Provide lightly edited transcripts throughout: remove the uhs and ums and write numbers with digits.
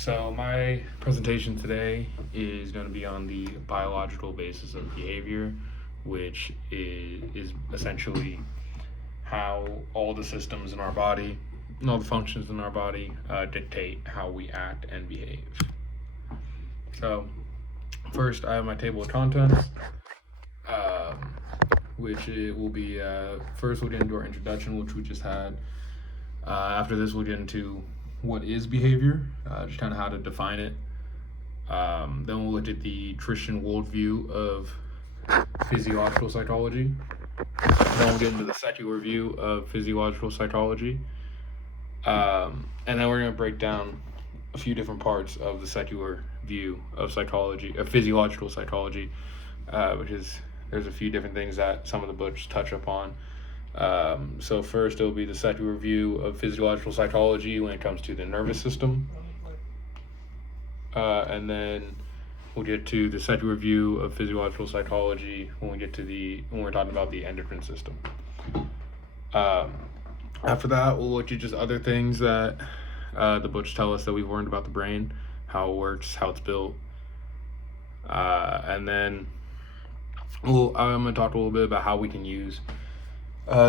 So my presentation today is going to be on the biological basis of behavior, which is essentially how all the systems in our body and all the functions in our body dictate how we act and behave. So first, I have my table of contents, um, which it will be first we'll get into our introduction, which we just had. After this, we'll get into what is behavior, just kind of how to define it. Then we'll look at the Christian worldview of physiological psychology. Then we'll get into the secular view of physiological psychology. And then we're going to break down a few different parts of the secular view of psychology, of physiological psychology, which is there's a few different things that some of the books touch upon. So first, it'll be the secular view of physiological psychology when it comes to the nervous system, and then we'll get to the secular view of physiological psychology when we're talking about the endocrine system. After that, we'll look at just other things that the books tell us that we've learned about the brain, how it works, how it's built, and then I'm going to talk a little bit about how we can use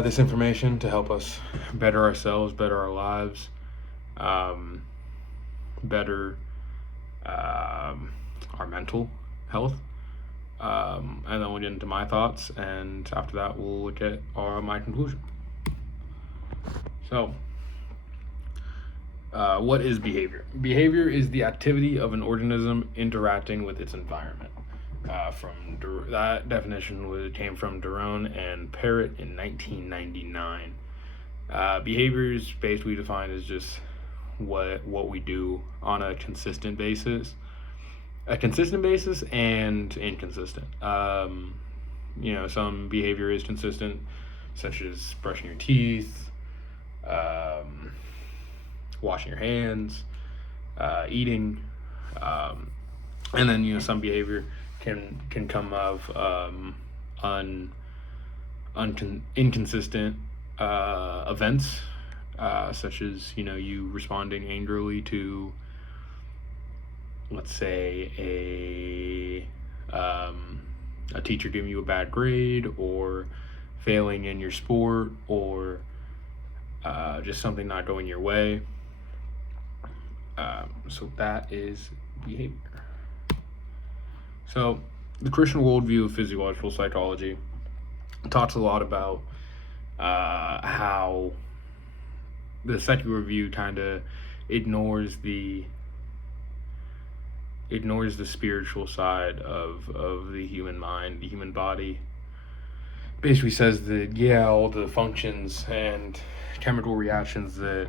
this information to help us better ourselves, better our lives, better our mental health, and then we'll get into my thoughts, and after that we'll look at my conclusion. So, what is behavior? Behavior is the activity of an organism interacting with its environment. That definition came from Daron and Parrott in 1999. Behavior is basically defined as just what we do on a consistent basis and inconsistent. Some behavior is consistent, such as brushing your teeth, washing your hands, eating, and then some behavior can come of inconsistent events, such as you responding angrily to, let's say, a teacher giving you a bad grade, or failing in your sport, or just something not going your way. So that is behavior. So the Christian worldview of physiological psychology talks a lot about how the secular view kind of ignores the spiritual side of the human mind, the human body. Basically says that all the functions and chemical reactions and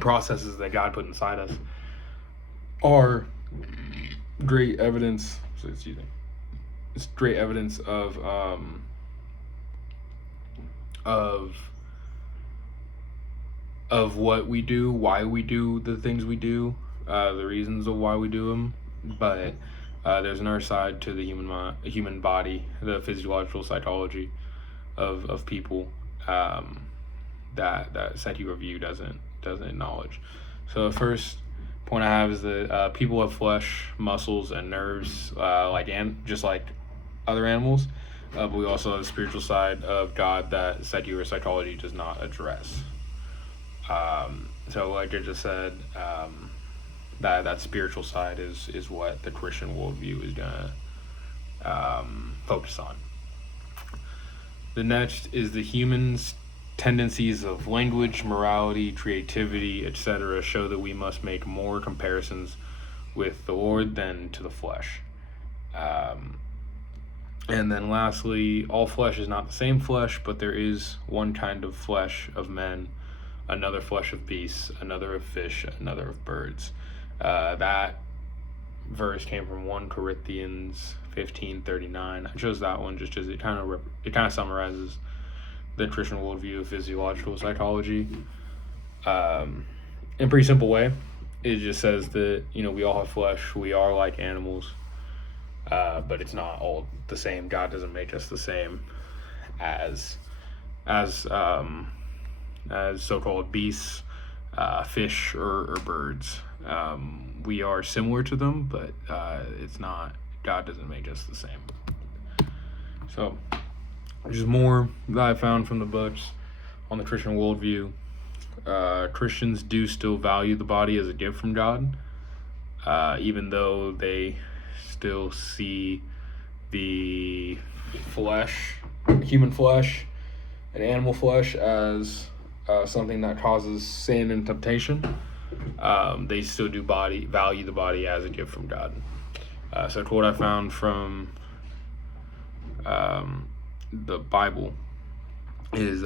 processes that God put inside us are great evidence. It's great evidence of what we do, why we do the things we do, the reasons of why we do them. But there's another side to the human body, the physiological psychology of people, that secular view doesn't acknowledge. So the first point I have is that people have flesh, muscles, and nerves, just like other animals, but we also have the spiritual side of God that secular psychology does not address. So like I just said, that spiritual side is what the Christian worldview is gonna focus on. The next is the humans' tendencies of language, morality, creativity, etc. show that we must make more comparisons with the Lord than to the flesh. And then lastly, all flesh is not the same flesh, but there is one kind of flesh of men, another flesh of beasts, another of fish, another of birds. That verse came from 1 Corinthians 15:39. I chose that one just because it kind of summarizes the Christian worldview of physiological psychology in a pretty simple way. It just says that we all have flesh, we are like animals, but it's not all the same. God doesn't make us the same as so-called beasts, fish or birds. We are similar to them, but it's not. God doesn't make us the same. So there's more that I found from the books on the Christian worldview. Christians do still value the body as a gift from God, even though they still see the flesh, human flesh, and animal flesh as something that causes sin and temptation. They still do value the body as a gift from God. So a quote I found from the Bible is,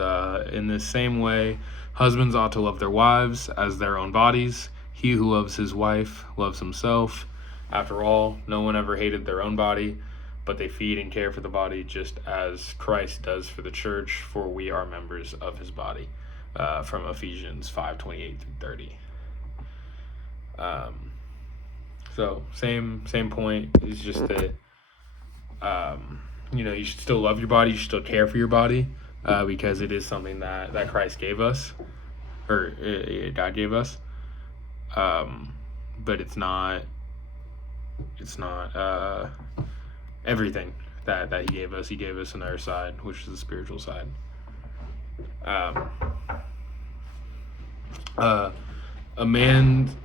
in the same way, husbands ought to love their wives as their own bodies. He who loves his wife loves himself. After all, no one ever hated their own body, but they feed and care for the body just as Christ does for the church, for we are members of his body. From Ephesians 5:28 through 30. So same point. It's just that you should still love your body, you should still care for your body, because it is something that Christ gave us, or God gave us. But it's not everything that he gave us. He gave us another side, which is the spiritual side.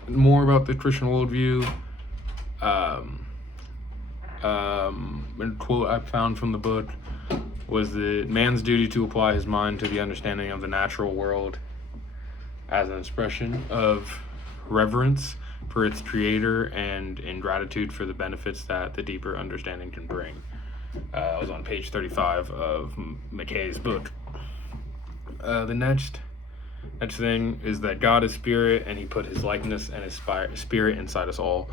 More about the Christian worldview. A quote I found from the book was that man's duty to apply his mind to the understanding of the natural world as an expression of reverence for its creator and in gratitude for the benefits that the deeper understanding can bring. I was on page 35 of McKay's book. The next thing is that God is spirit, and he put his likeness and his spirit inside us all.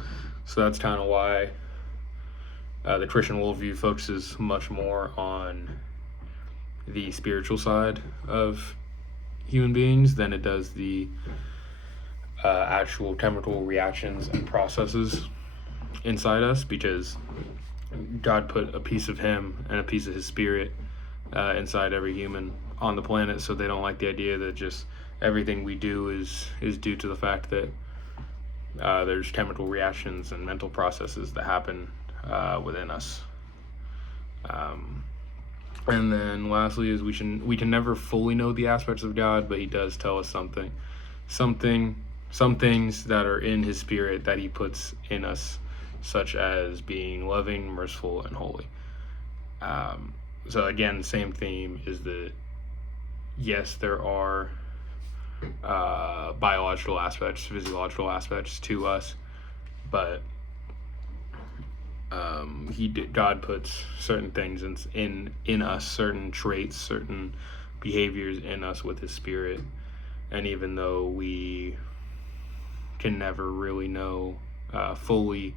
So that's kind of why the Christian worldview focuses much more on the spiritual side of human beings than it does the actual chemical reactions and processes inside us, because God put a piece of him and a piece of his spirit inside every human on the planet, so they don't like the idea that just everything we do is due to the fact that there's chemical reactions and mental processes that happen within us. And then lastly is we can never fully know the aspects of God, but he does tell us some things that are in his spirit that he puts in us, such as being loving, merciful, and holy. So again, same theme is that yes, there are biological aspects, physiological aspects to us, but God puts certain things in us, certain traits, certain behaviors in us with his spirit. And even though we can never really know fully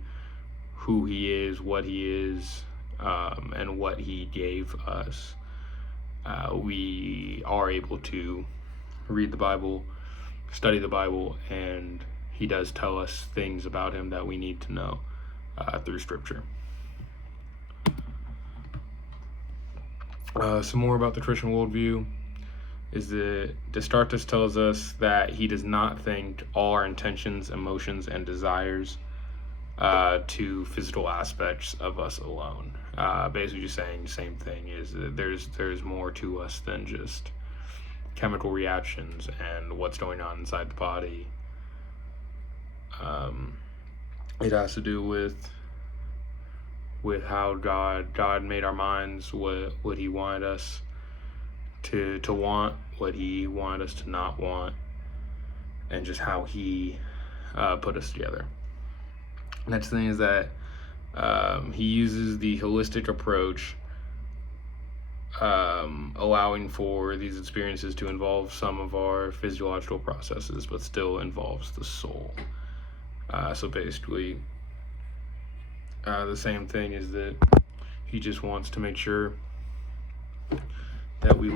who he is, what he is, and what he gave us, we are able to read the Bible, study the Bible, and he does tell us things about him that we need to know through scripture. Some more about the Christian worldview is that Descartes tells us that he does not think all our intentions, emotions, and desires to physical aspects of us alone. Basically just saying the same thing, is that there's more to us than just chemical reactions and what's going on inside the body. It has to do with how God made our minds, what he wanted us to want, what he wanted us to not want, and just how he put us together. Next thing is that he uses the holistic approach, allowing for these experiences to involve some of our physiological processes, but still involves the soul. So basically, the same thing is that he just wants to make sure that we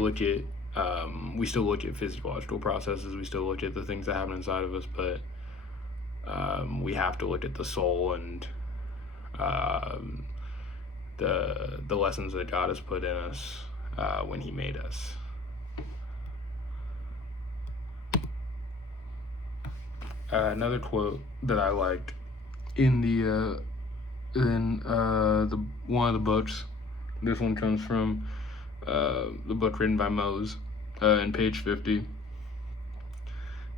still look at physiological processes, we still look at the things that happen inside of us, but we have to look at the soul and the lessons that God has put in us when he made us. Another quote that I liked in the one of the books. This one comes from the book written by Mose, in page 50.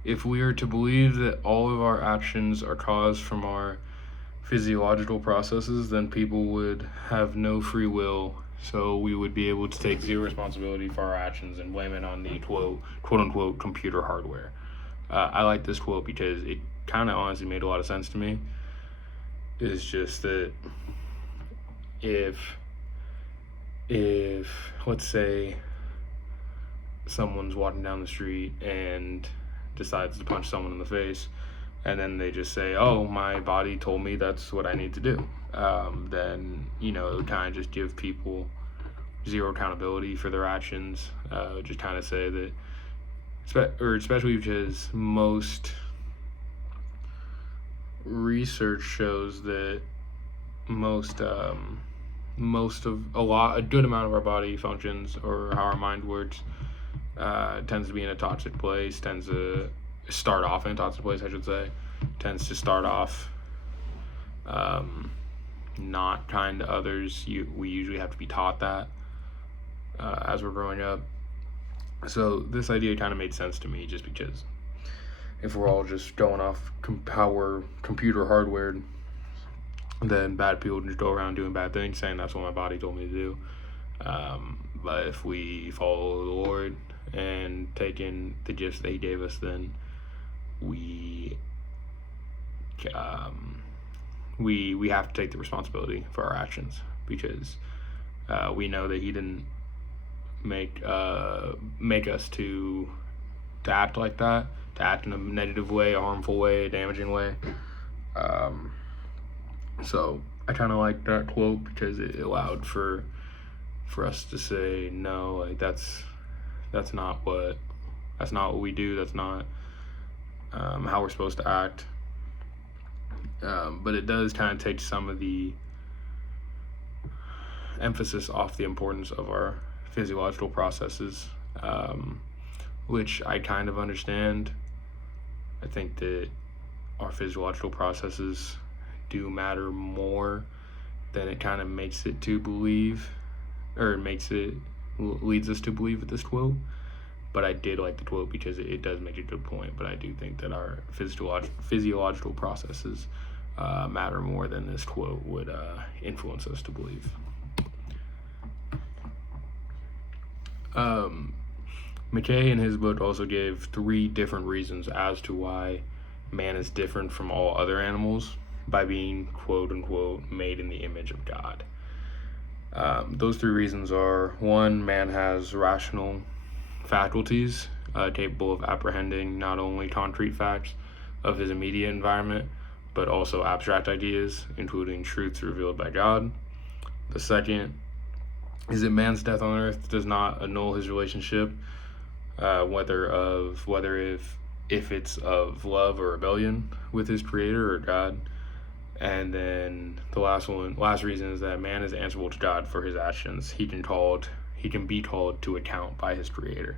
If we are to believe that all of our actions are caused from our physiological processes, then people would have no free will, so we would be able to take zero responsibility for our actions and blame it on the quote unquote computer hardware. I like this quote because it kind of honestly made a lot of sense to me. It's just that if let's say someone's walking down the street and decides to punch someone in the face, and then they just say, "Oh, my body told me that's what I need to do," then it would kind of just give people zero accountability for their actions. Just kind of say that, especially because most research shows that a good amount of our body functions, or how our mind works, tends to be in a toxic place, tends to start off in a toxic place, I should say, tends to start off not kind to others. We usually have to be taught that as we're growing up. So this idea kind of made sense to me, just because if we're all just going off how we're computer hardwared, then bad people just go around doing bad things, saying that's what my body told me to do. But if we follow the Lord and take in the gifts that He gave us, then we have to take the responsibility for our actions, because we know that He didn't make us to act like that, to act in a negative way, a harmful way, a damaging way. So I kind of like that quote, because it allowed for us to say, no, like that's not what we do. That's not how we're supposed to act. But it does kind of take some of the emphasis off the importance of our physiological processes, which I kind of understand. I think that our physiological processes do matter more than it kind of makes it to believe, or leads us to believe with this quote. But I did like the quote because it does make a good point. But I do think that our physiological processes matter more than this quote would influence us to believe. McKay in his book also gave 3 different reasons as to why man is different from all other animals by being quote unquote made in the image of God. Those 3 reasons are: 1, man has rational faculties capable of apprehending not only concrete facts of his immediate environment, but also abstract ideas, including truths revealed by God. The second is that man's death on earth does not annul his relationship, whether if it's of love or rebellion with his creator or God. And then the last reason is that man is answerable to God for his actions. He can be called to account by his creator,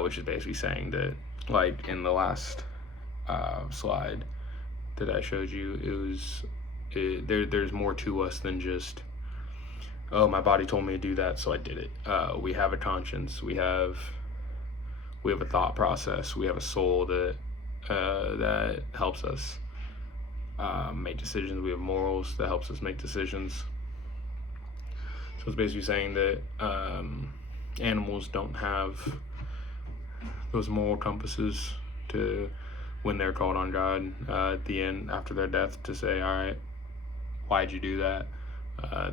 which is basically saying that, like in the last slide that I showed you, there's more to us than just, oh, my body told me to do that, so I did it. We have a conscience. We have a thought process. We have a soul that helps us make decisions. We have morals that helps us make decisions. So it's basically saying that animals don't have those moral compasses to, when they're called on God at the end after their death, to say, all right, why'd you do that?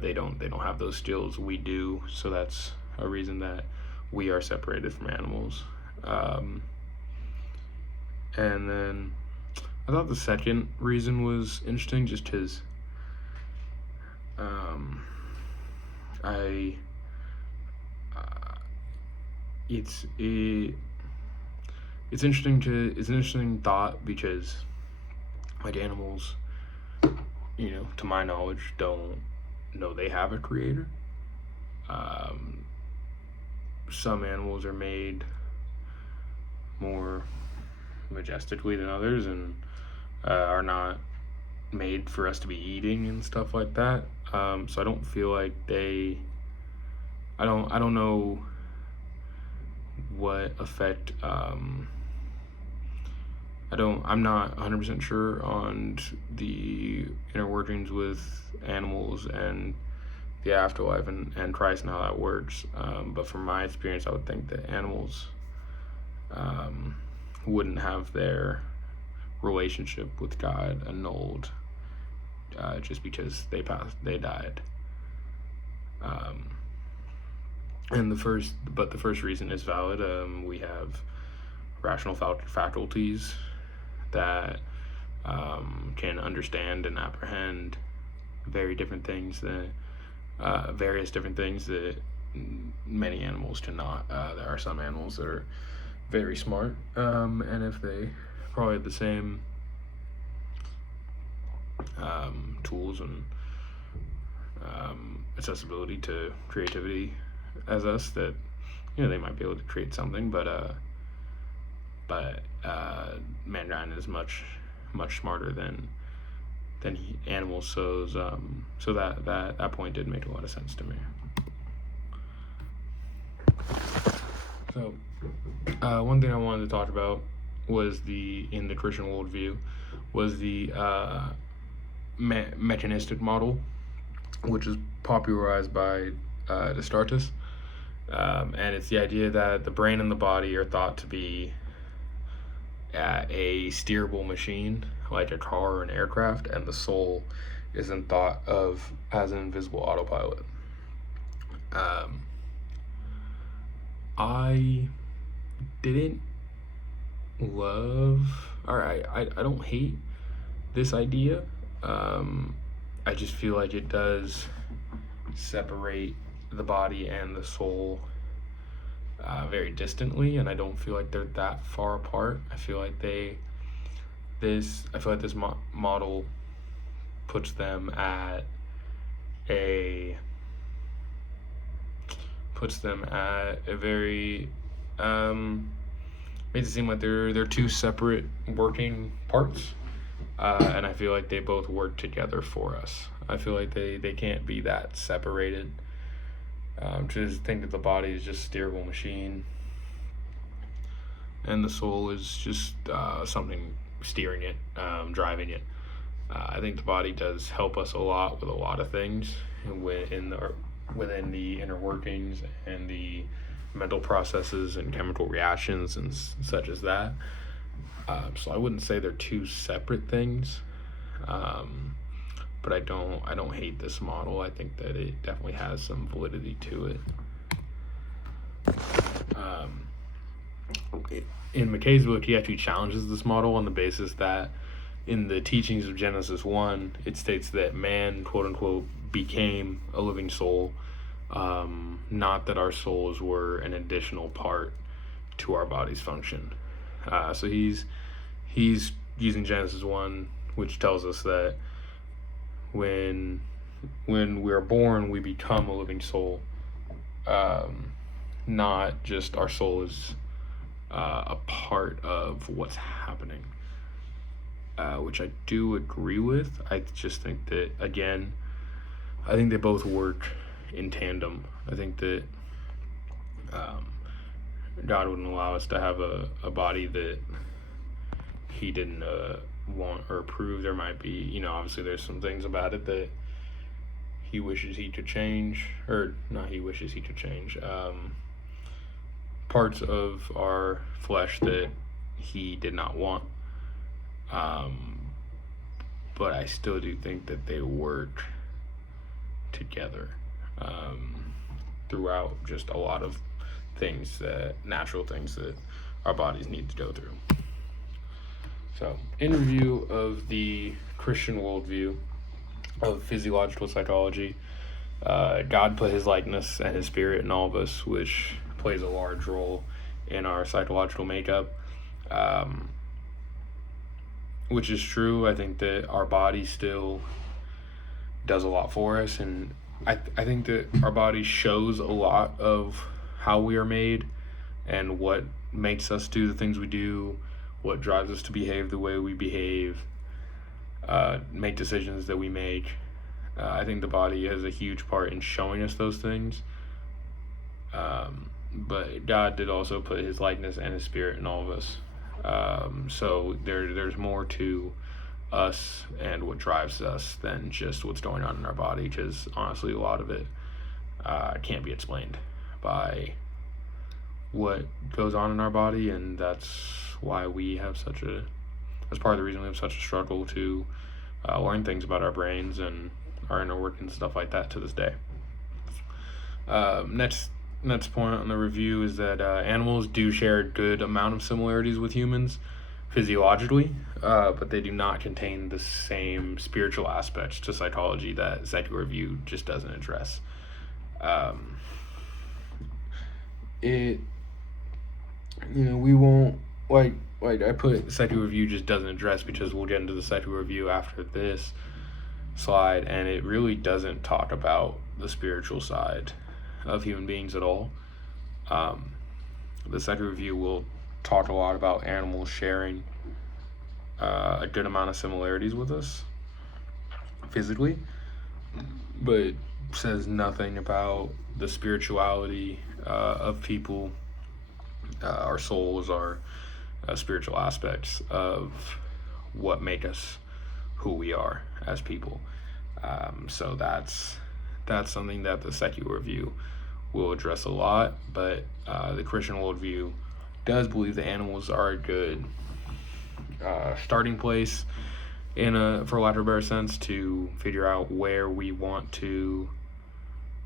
They don't have those skills. We do. So that's a reason that we are separated from animals. And then I thought the second reason was interesting, just because it's an interesting thought, because like animals, to my knowledge, don't know they have a creator. Some animals are made more majestically than others, and are not made for us to be eating and stuff like that. So I don't feel like I don't know what effect. I'm not 100% sure on the inner workings with animals and the afterlife and Christ and how that works. But from my experience, I would think that animals wouldn't have their relationship with God annulled just because they died. And the first reason is valid. We have rational faculties that can understand and apprehend various different things that many animals cannot. There are some animals that are very smart, and if they probably have the same tools and accessibility to creativity as us, that they might be able to create something, but mankind is much smarter than animals. So that point did make a lot of sense to me. So one thing I wanted to talk about was in the Christian worldview was the mechanistic model, which is popularized by Descartes, and it's the idea that the brain and the body are thought to be a steerable machine like a car or an aircraft, and the soul isn't thought of as an invisible autopilot. I didn't love, or I don't hate this idea. I just feel like it does separate the body and the soul very distantly, and I don't feel like they're that far apart. I feel like this model puts them at a very makes it seem like they're two separate working parts, and I feel like they both work together for us. I feel like they can't be that separated. Just think that the body is just a steerable machine, and the soul is just something steering it, driving it. I think the body does help us a lot with a lot of things within the inner workings and the mental processes and chemical reactions and such as that. So I wouldn't say they're two separate things, but I don't hate this model. I think that it definitely has some validity to it. In McKay's book, he actually challenges this model on the basis that in the teachings of Genesis 1, it states that man, quote unquote, became a living soul, not that our souls were an additional part to our body's function. So he's using Genesis 1, which tells us that when we're born, we become a living soul, not just our soul is a part of what's happening, which I do agree with. I just think that, again, I think they both work in tandem. I think that God wouldn't allow us to have a body that he didn't want or approve. There might be, obviously there's some things about it that he wishes he could change, or not he wishes he could change, parts of our flesh that he did not want, but I still do think that they work together throughout just a lot of natural things that our bodies need to go through. So, in review of the Christian worldview of physiological psychology, God put his likeness and his spirit in all of us, which plays a large role in our psychological makeup, which is true. I think that our body still does a lot for us, and I think that our body shows a lot of how we are made and what makes us do the things we do, what drives us to behave the way we behave, make decisions that we make. I think the body has a huge part in showing us those things. But God did also put his likeness and his spirit in all of us. So there's more to us and what drives us than just what's going on in our body, because honestly, a lot of it can't be explained by what goes on in our body, and that's why we have that's part of the reason we have such a struggle to learn things about our brains and our inner workings, stuff like that, to this day. Next point on the review is that animals do share a good amount of similarities with humans physiologically, but they do not contain the same spiritual aspects to psychology that secular review just doesn't address. We won't, like I put secular review just doesn't address, because we'll get into the secular review after this slide, and it really doesn't talk about the spiritual side of human beings at all. The secular review will talk a lot about animals sharing a good amount of similarities with us physically, but says nothing about the spirituality of people, our souls, our spiritual aspects of what make us who we are as people. So that's something that the secular review will address a lot, but the Christian worldview does believe that animals are a good starting place, for lack of a better sense, to figure out where we want to,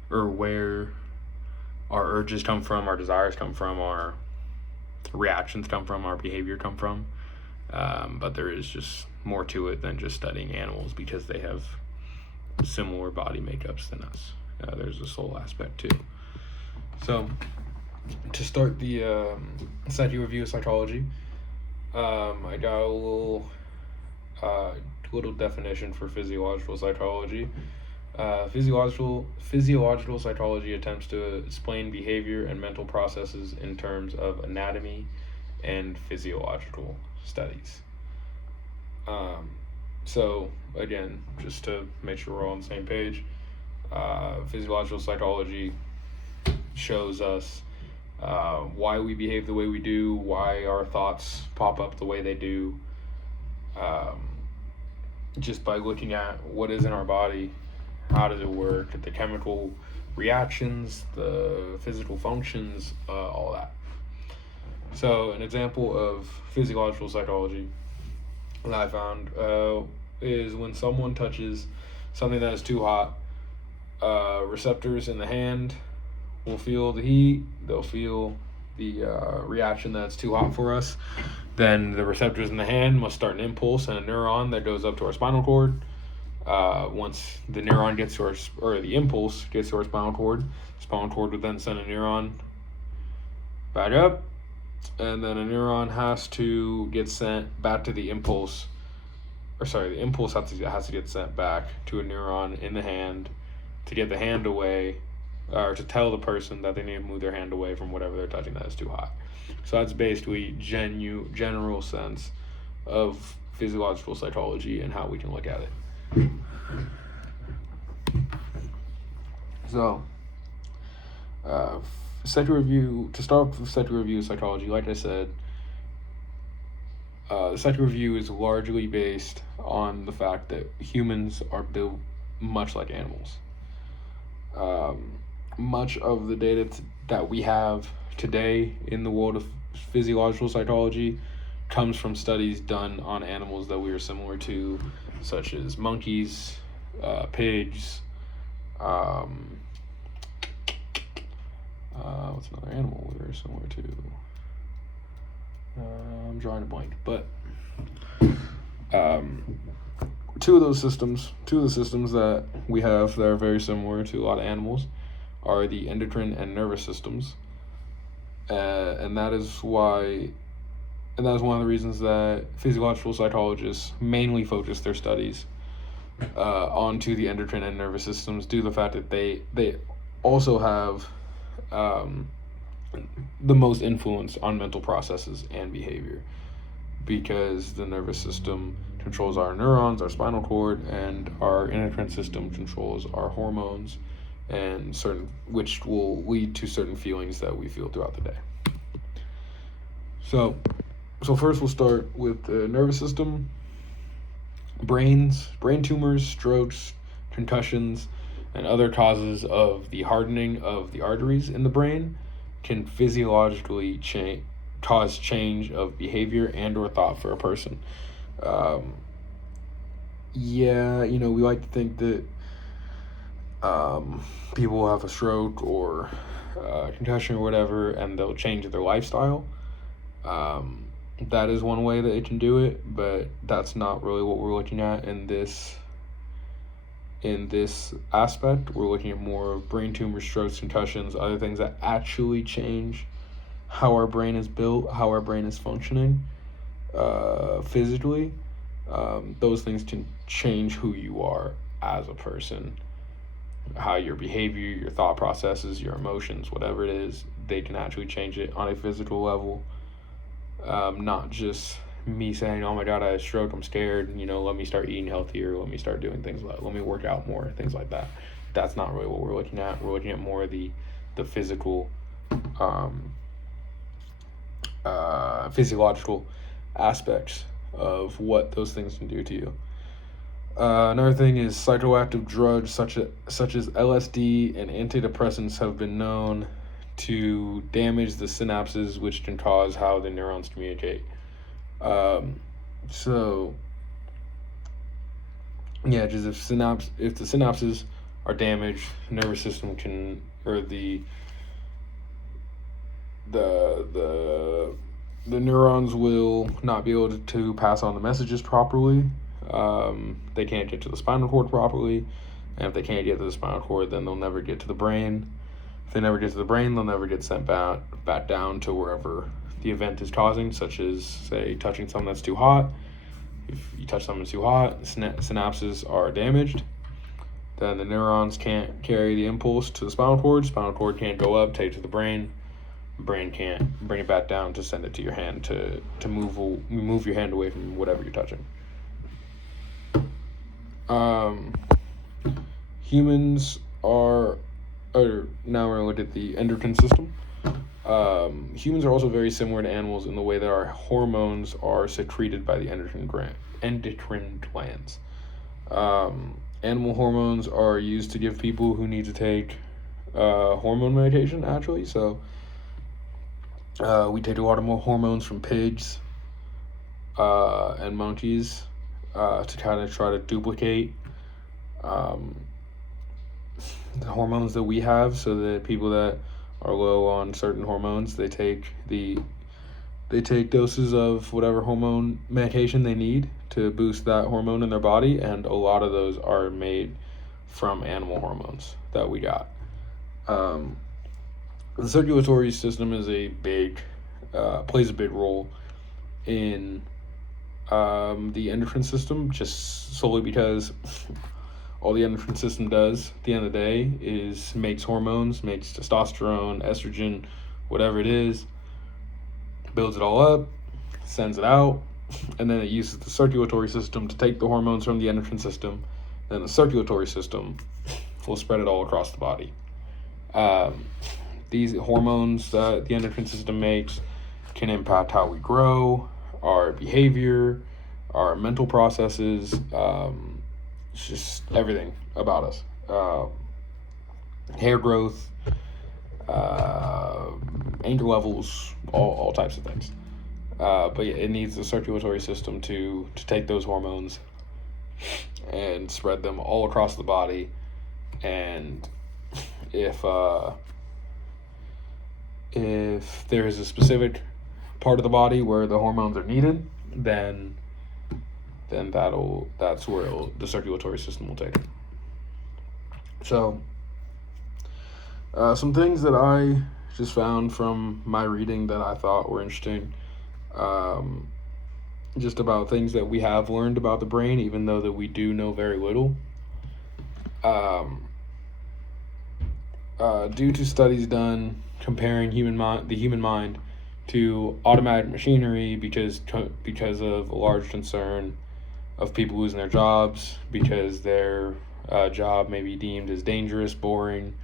or where our urges come from, our desires come from, our reactions come from, our behavior come from. But there is just more to it than just studying animals, because they have similar body makeups than us. There's a soul aspect too. So, to start the secular review of psychology, I got a little definition for physiological psychology. Physiological psychology attempts to explain behavior and mental processes in terms of anatomy and physiological studies. So again, just to make sure we're all on the same page, physiological psychology shows us why we behave the way we do, why our thoughts pop up the way they do, just by looking at what is in our body, how does it work, the chemical reactions, the physical functions, all that. So an example of physiological psychology that I found is when someone touches something that is too hot, receptors in the hand will feel the heat, they'll feel the reaction that's too hot for us. Then the receptors in the hand must start an impulse and a neuron that goes up to our spinal cord. Once the neuron gets to the impulse gets to our spinal cord would then send a neuron back up, and then a neuron has to get sent back to the impulse, the impulse has to get sent back to a neuron in the hand to get the hand away, or to tell the person that they need to move their hand away from whatever they're touching that is too hot. So that's basically general sense of physiological psychology and how we can look at it. So, secular review, to start with secular review of psychology, like I said, the secular review is largely based on the fact that humans are built much like animals. Much of the data that we have today in the world of physiological psychology comes from studies done on animals that we are similar to, such as monkeys, pigs, what's another animal we're very similar to? I'm drawing a blank, but two of the systems that we have that are very similar to a lot of animals are the endocrine and nervous systems, and that is one of the reasons that physiological psychologists mainly focus their studies onto the endocrine and nervous systems, due to the fact that they also have the most influence on mental processes and behavior. because the nervous system controls our neurons, our spinal cord, and our endocrine system controls our hormones, and which will lead to certain feelings that we feel throughout the day. So first we'll start with the nervous system. Brain tumors, strokes, concussions, and other causes of the hardening of the arteries in the brain can physiologically cause change of behavior and or thought for a person. We like to think that people will have a stroke or concussion or whatever, and they'll change their lifestyle. That is one way that it can do it, but that's not really what we're looking at in this aspect. We're looking at more of brain tumors, strokes, concussions, other things that actually change how our brain is built, how our brain is functioning physically. Those things can change who you are as a person, how your behavior, your thought processes, your emotions, whatever it is, they can actually change it on a physical level. Not just me saying, oh my God, I had a stroke, I'm scared, let me start eating healthier, let me start doing things let me work out more, things like that. That's not really what we're looking at. We're looking at more of the physical, physiological aspects of what those things can do to you. Another thing is psychoactive drugs such as LSD and antidepressants have been known to damage the synapses, which can cause how the neurons communicate. Just if the synapses are damaged, the nervous system can, or the neurons will not be able to pass on the messages properly. They can't get to the spinal cord properly, and if they can't get to the spinal cord, then they'll never get to the brain. If they never get to the brain, they'll never get sent back down to wherever the event is causing, such as, say, touching something that's too hot. If you touch something that's too hot, synapses are damaged. Then the neurons can't carry the impulse to the spinal cord can't go up, take it to the brain can't bring it back down to send it to your hand to move your hand away from whatever you're touching. Humans are, now we're going to look at the endocrine system. Humans are also very similar to animals in the way that our hormones are secreted by the endocrine glands. Animal hormones are used to give people who need to take hormone medication, actually. So we take a lot of more hormones from pigs and monkeys to kind of try to duplicate the hormones that we have, so that people that are low on certain hormones, they take doses of whatever hormone medication they need to boost that hormone in their body, and a lot of those are made from animal hormones that we got. The circulatory system is plays a big role in the endocrine system, just solely because all the endocrine system does at the end of the day is makes hormones, makes testosterone, estrogen, whatever it is, builds it all up, sends it out, and then it uses the circulatory system to take the hormones from the endocrine system. Then the circulatory system will spread it all across the body. These hormones that the endocrine system makes can impact how we grow, our behavior, our mental processes, it's just everything about us. Hair growth, anger levels, all types of things. But yeah, it needs the circulatory system to take those hormones and spread them all across the body. And if there is a specific part of the body where the hormones are needed, then that's where the circulatory system will take it. So some things that I just found from my reading that I thought were interesting, just about things that we have learned about the brain, even though that we do know very little. Due to studies done comparing the human mind to automatic machinery because of a large concern of people losing their jobs because their job may be deemed as dangerous, boring,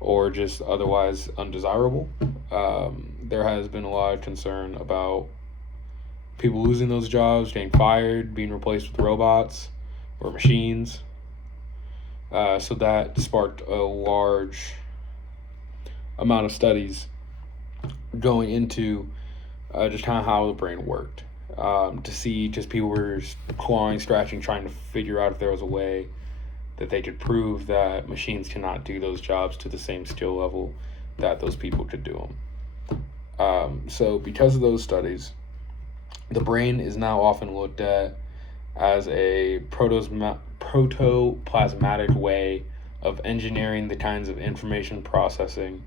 or just otherwise undesirable. There has been a lot of concern about people losing those jobs, getting fired, being replaced with robots or machines. So that sparked a large amount of studies going into just kind of how the brain worked. To see just people were clawing, scratching, trying to figure out if there was a way that they could prove that machines cannot do those jobs to the same skill level that those people could do them. So because of those studies, the brain is now often looked at as a protoplasmatic way of engineering the kinds of information processing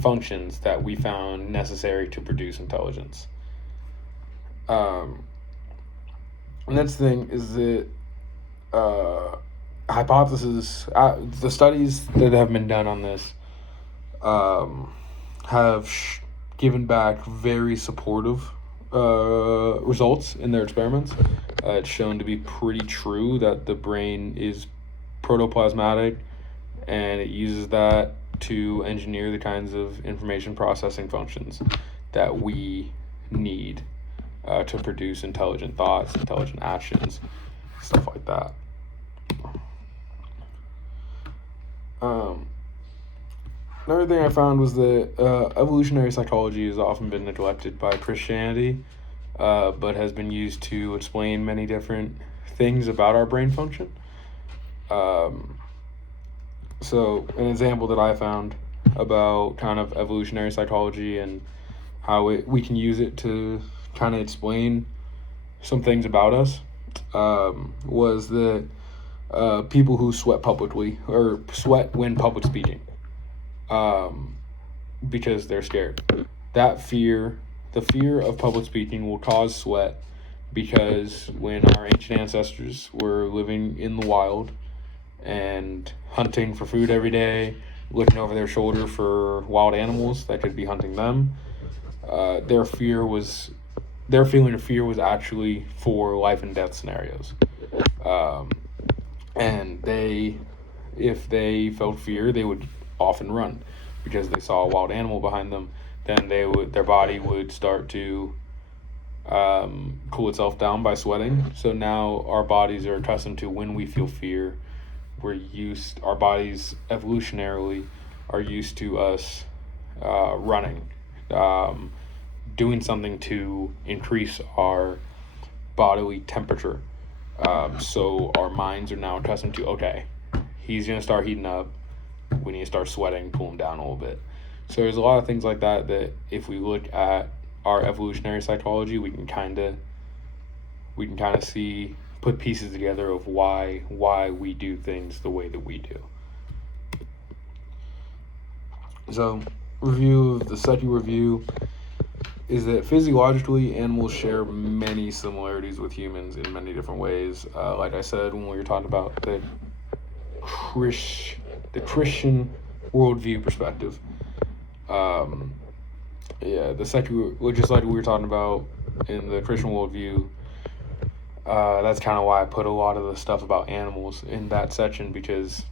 functions that we found necessary to produce intelligence. And that's the thing is that hypothesis, the studies that have been done on this have given back very supportive results in their experiments. It's shown to be pretty true that the brain is protoplasmatic and it uses that to engineer the kinds of information processing functions that we need to produce intelligent thoughts, intelligent actions, stuff like that. Another thing I found was that evolutionary psychology has often been neglected by Christianity, but has been used to explain many different things about our brain function. So an example that I found about kind of evolutionary psychology and how we can use it to kind of explain some things about us was that people who sweat publicly or sweat when public speaking because they're scared. That fear, the fear of public speaking, will cause sweat because when our ancient ancestors were living in the wild and hunting for food every day, looking over their shoulder for wild animals that could be hunting them, their feeling of fear was actually for life and death scenarios. And if they felt fear, they would often run because they saw a wild animal behind them. Then their body would start to cool itself down by sweating. So now our bodies are accustomed to when we feel fear, our bodies evolutionarily are used to us running, doing something to increase our bodily temperature. So our minds are now accustomed to, okay, he's going to start heating up. We need to start sweating, pull him down a little bit. So there's a lot of things like that if we look at our evolutionary psychology, we can kind of put pieces together of why we do things the way that we do. So, the second review is that physiologically, animals share many similarities with humans in many different ways. Like I said, when we were talking about the Christian worldview perspective, the second, just like we were talking about in the Christian worldview, that's kind of why I put a lot of the stuff about animals in that section, because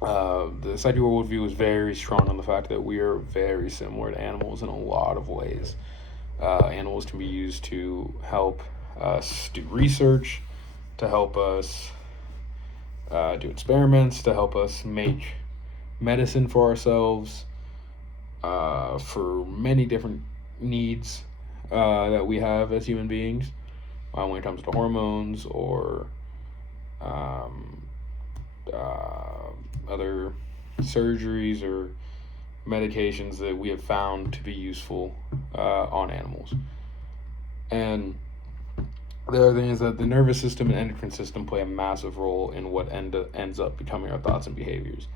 the secular worldview is very strong on the fact that we are very similar to animals in a lot of ways. Animals can be used to help us do research, to help us do experiments, to help us make medicine for ourselves, for many different needs that we have as human beings when it comes to hormones or other surgeries or medications that we have found to be useful on animals. And the other thing is that the nervous system and endocrine system play a massive role in what ends up becoming our thoughts and behaviors.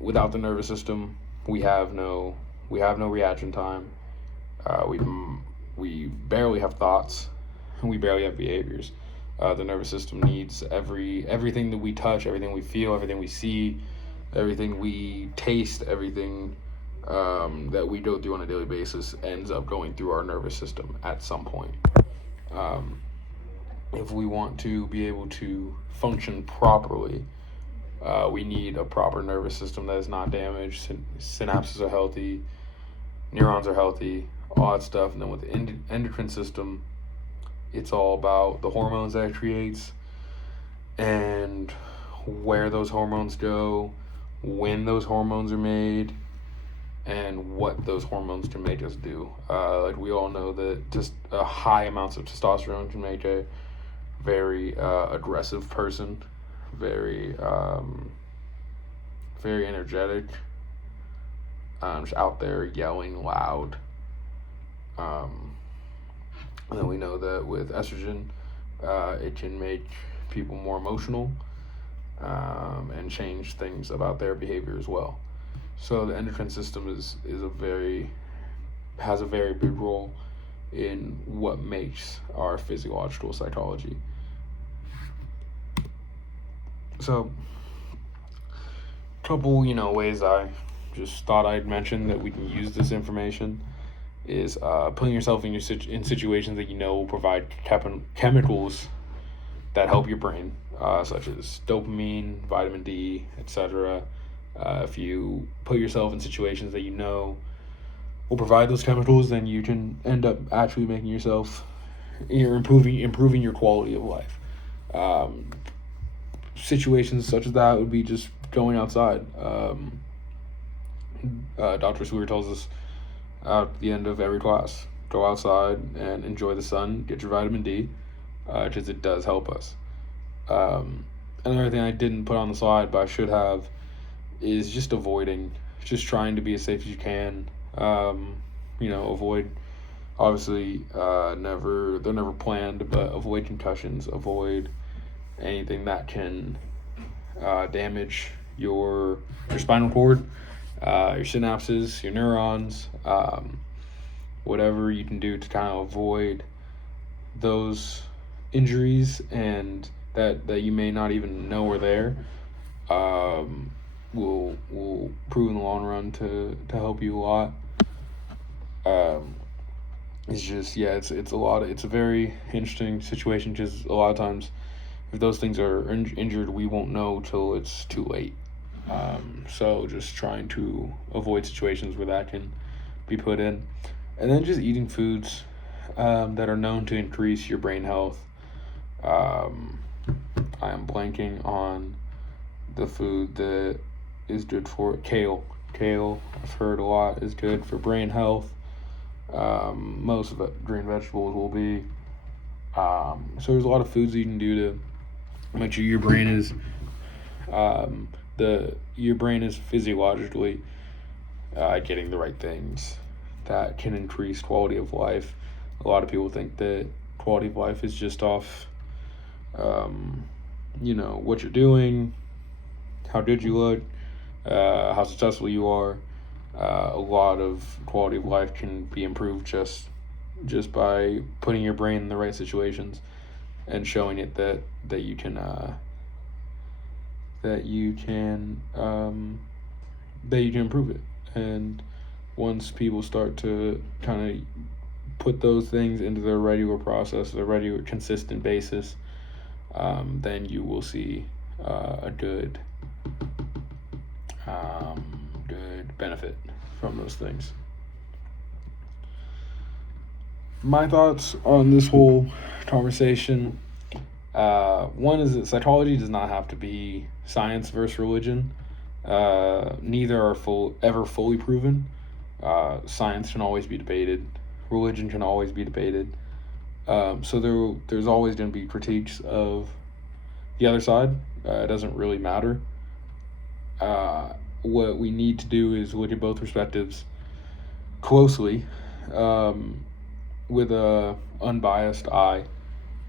Without the nervous system, we have no reaction time. We barely have thoughts, and we barely have behaviors. The nervous system needs everything that we touch, everything we feel, everything we see, everything we taste, everything that we go through on a daily basis ends up going through our nervous system at some point. Um, if we want to be able to function properly, we need a proper nervous system that is not damaged. Synapses are healthy, neurons are healthy, all that stuff. And then with the endocrine system, it's all about the hormones that it creates and where those hormones go, when those hormones are made, and what those hormones can make us do. Like we all know that just high amounts of testosterone can make a very aggressive person, very very energetic, just out there yelling loud. And then we know that with estrogen, it can make people more emotional and change things about their behavior as well. So the endocrine system has a very big role in what makes our physiological psychology. So, a couple ways I just thought I'd mention that we can use this information is putting yourself in situations that will provide chemicals that help your brain, such as dopamine, vitamin D, etc. If you put yourself in situations that will provide those chemicals, then you can end up actually making yourself, improving your quality of life. Situations such as that would be just going outside. Dr. Sweer tells us at the end of every class, go outside and enjoy the sun, get your vitamin D, because it does help us. Another thing I didn't put on the slide, but I should have, is just trying to be as safe as you can. Avoid, obviously, they're never planned, but avoid concussions, avoid anything that can damage your spinal cord, your synapses, your neurons, whatever you can do to kind of avoid those injuries and that you may not even know are there, will prove in the long run to help you a lot. It's a very interesting situation, because a lot of times if those things are injured, we won't know till it's too late. So just trying to avoid situations where that can be put in, and then just eating foods that are known to increase your brain health. I am blanking on the food that is good for it. Kale, I've heard a lot is good for brain health. Most of it, green vegetables will be. So there's a lot of foods that you can do to make sure your brain is physiologically getting the right things that can increase quality of life. A lot of people think that quality of life is just off what you're doing, how good you look, how successful you are. A lot of quality of life can be improved just by putting your brain in the right situations and showing it that you can improve it. And once people start to kind of put those things into their regular process, their regular consistent basis, then you will see a good benefit from those things. My thoughts on this whole conversation, one is that psychology does not have to be science versus religion. Neither are ever fully proven. Science can always be debated. Religion can always be debated. So there's always going to be critiques of the other side. It doesn't really matter. What we need to do is look at both perspectives closely, with a unbiased eye,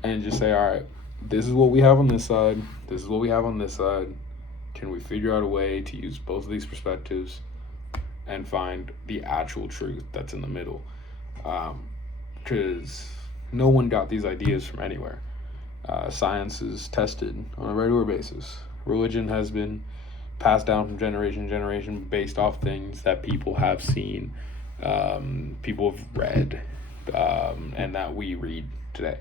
and just say, all right, this is what we have on this side, this is what we have on this side. Can we figure out a way to use both of these perspectives and find the actual truth that's in the middle? Because no one got these ideas from anywhere. Science is tested on a regular basis. Religion has been passed down from generation to generation based off things that people have seen, people have read, and that we read today.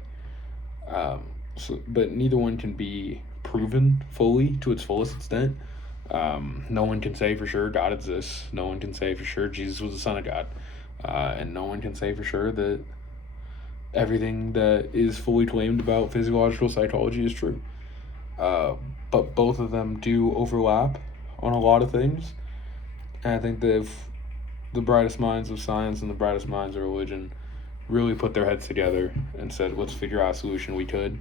But neither one can be proven fully to its fullest extent. No one can say for sure God exists. No one can say for sure Jesus was the Son of God. And no one can say for sure that everything that is fully claimed about physiological psychology is true. But both of them do overlap on a lot of things. And I think that if the brightest minds of science and the brightest minds of religion really put their heads together and said, let's figure out a solution, we could.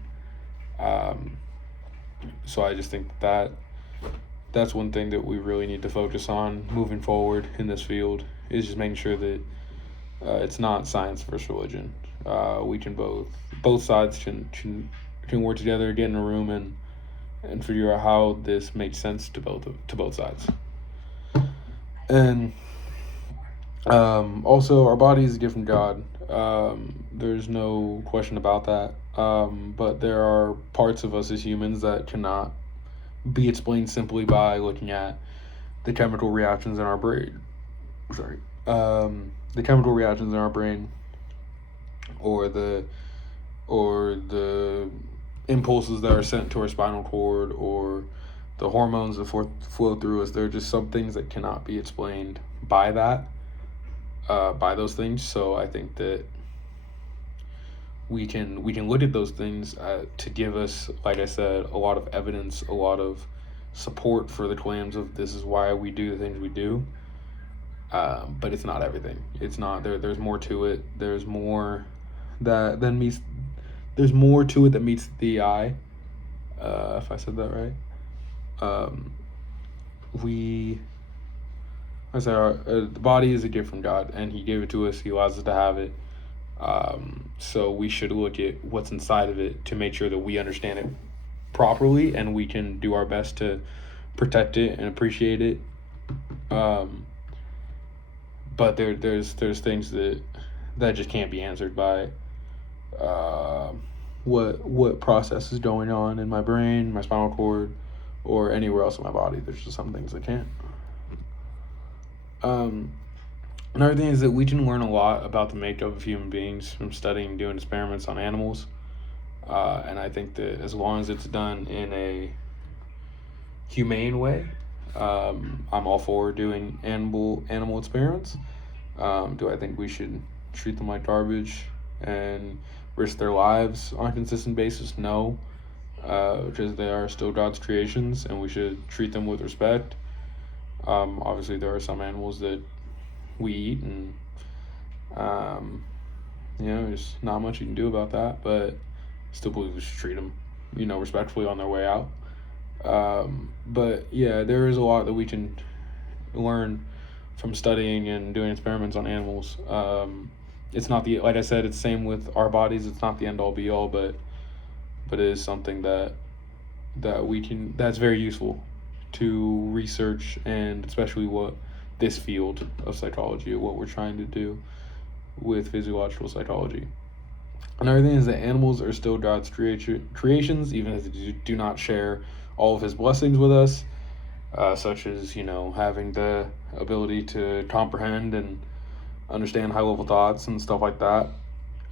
So I just think that's one thing that we really need to focus on moving forward in this field, is just making sure that it's not science versus religion. We can both sides can work together, get in a room and figure out how this makes sense to both sides. And also, our body is a gift from God. There's no question about that. But there are parts of us as humans that cannot be explained simply by looking at the chemical reactions in our brain. The chemical reactions in our brain, or the impulses that are sent to our spinal cord, or the hormones that flow through us. There are just some things that cannot be explained by by those things. So I think that we can look at those things to give us, like I said, a lot of evidence, a lot of support for the claims of this is why we do the things we do. But it's not everything. It's not there. There's more to it. There's more than meets. There's more to it that meets the eye. If I said that right. The body is a gift from God, and He gave it to us. He allows us to have it. So we should look at what's inside of it to make sure that we understand it properly, and we can do our best to protect it and appreciate it. But there's things that just can't be answered by what process is going on in my brain, my spinal cord, or anywhere else in my body. There's just some things that can't. Another thing is that we can learn a lot about the makeup of human beings from studying and doing experiments on animals. And I think that as long as it's done in a humane way, I'm all for doing animal experiments. Do I think we should treat them like garbage and risk their lives on a consistent basis? No, because they are still God's creations, and we should treat them with respect. Obviously, there are some animals that we eat, and there's not much you can do about that, but still believe we should treat them, respectfully on their way out. But yeah, there is a lot that we can learn from studying and doing experiments on animals. It's not like I said, it's the same with our bodies. It's not the end all be all, but it is something that's very useful to research, and especially what this field of psychology, what we're trying to do with physiological psychology. Another thing is that animals are still God's creations, even if they do not share all of His blessings with us, such as, having the ability to comprehend and understand high-level thoughts and stuff like that.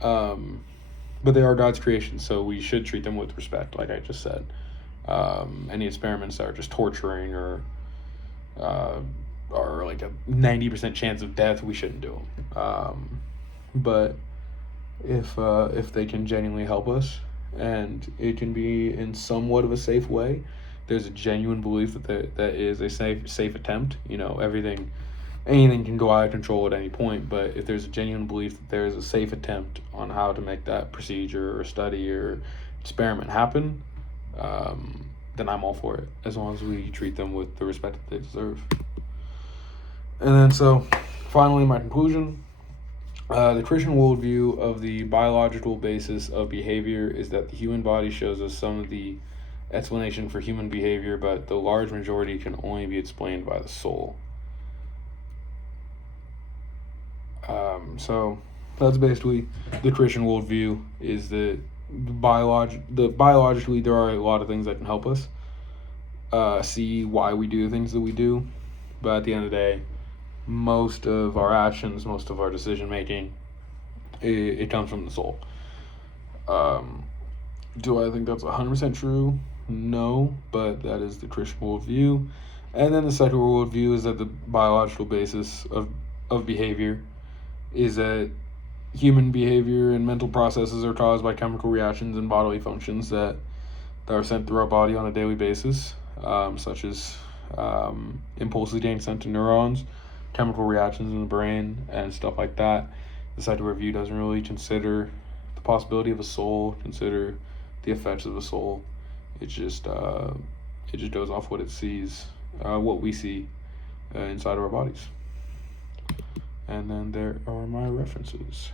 But they are God's creations, so we should treat them with respect, like I just said. Any experiments that are just torturing or like a 90% chance of death, we shouldn't do them. But if they can genuinely help us, and it can be in somewhat of a safe way, there's a genuine belief that is a safe attempt. Anything can go out of control at any point, but if there's a genuine belief that there is a safe attempt on how to make that procedure or study or experiment happen, then I'm all for it, as long as we treat them with the respect that they deserve. And then, so finally, my conclusion. The Christian worldview of the biological basis of behavior is that the human body shows us some of the explanation for human behavior, but the large majority can only be explained by the soul. So that's basically the Christian worldview, is that biologically there are a lot of things that can help us. see why we do the things that we do. But at the end of the day, most of our actions, most of our decision making, it comes from the soul. Do I think that's 100% true? No, but that is the Christian worldview. And then the secular worldview is that the biological basis of behavior is that human behavior and mental processes are caused by chemical reactions and bodily functions that are sent through our body on a daily basis, such as impulses getting sent to neurons, chemical reactions in the brain, and stuff like that. The secular view doesn't really consider the possibility of a soul, consider the effects of a soul. It just goes off what it sees, what we see inside of our bodies. And then there are my references.